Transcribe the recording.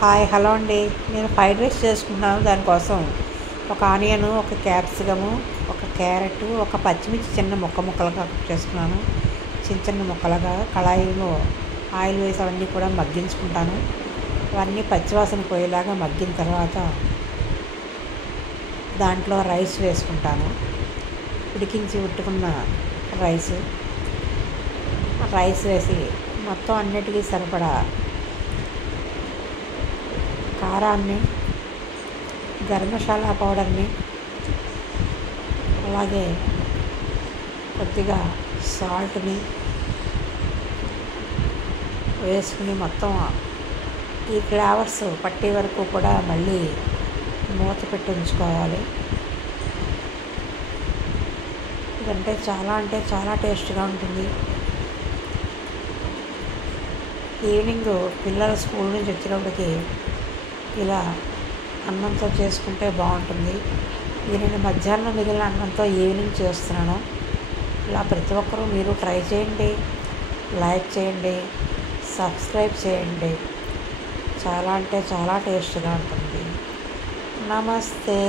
Hi hello అండి. నేను fried rice చేసుకుంటున్నాను. దానికోసం ఒక ఆనియను, ఒక క్యాప్సికము, ఒక క్యారెట్, ఒక పచ్చిమిర్చి చిన్న ముక్కలుగా కట్ చేసుకున్నాను. చిన్న చిన్న ముక్కలుగా కళాయిలో ఆయిల్ వేసి అవన్నీ కూడా మగ్గించుకుంటాను. అవన్నీ పచ్చివాసన పోయేలాగా మగ్గిన తర్వాత దాంట్లో రైస్ వేసుకుంటాను. ఉట్టుకున్న రైస్ వేసి మొత్తం అన్నిటికీ సరిపడా కారాన్ని, గరం మసాలా పౌడర్ని, అలాగే కొద్దిగా సాల్ట్ని వేసుకుని మొత్తం ఈ ఫ్లేవర్స్ పట్టే వరకు కూడా మళ్ళీ మూత పెట్టి ఉంచుకోవాలి. ఇదంటే చాలా టేస్ట్గా ఉంటుంది. ఈవినింగ్ పిల్లలు స్కూల్ నుంచి వచ్చినప్పటికి ఇలా అన్నంతో చేసుకుంటే బాగుంటుంది. ఇది నేను మధ్యాహ్నం మిగిలిన అన్నంతో ఈవినింగ్ చేస్తున్నాను. ఇలా ప్రతి ఒక్కరూ మీరు ట్రై చేయండి, లైక్ చేయండి, సబ్స్క్రైబ్ చేయండి. చాలా టేస్ట్గా ఉంటుంది. నమస్తే.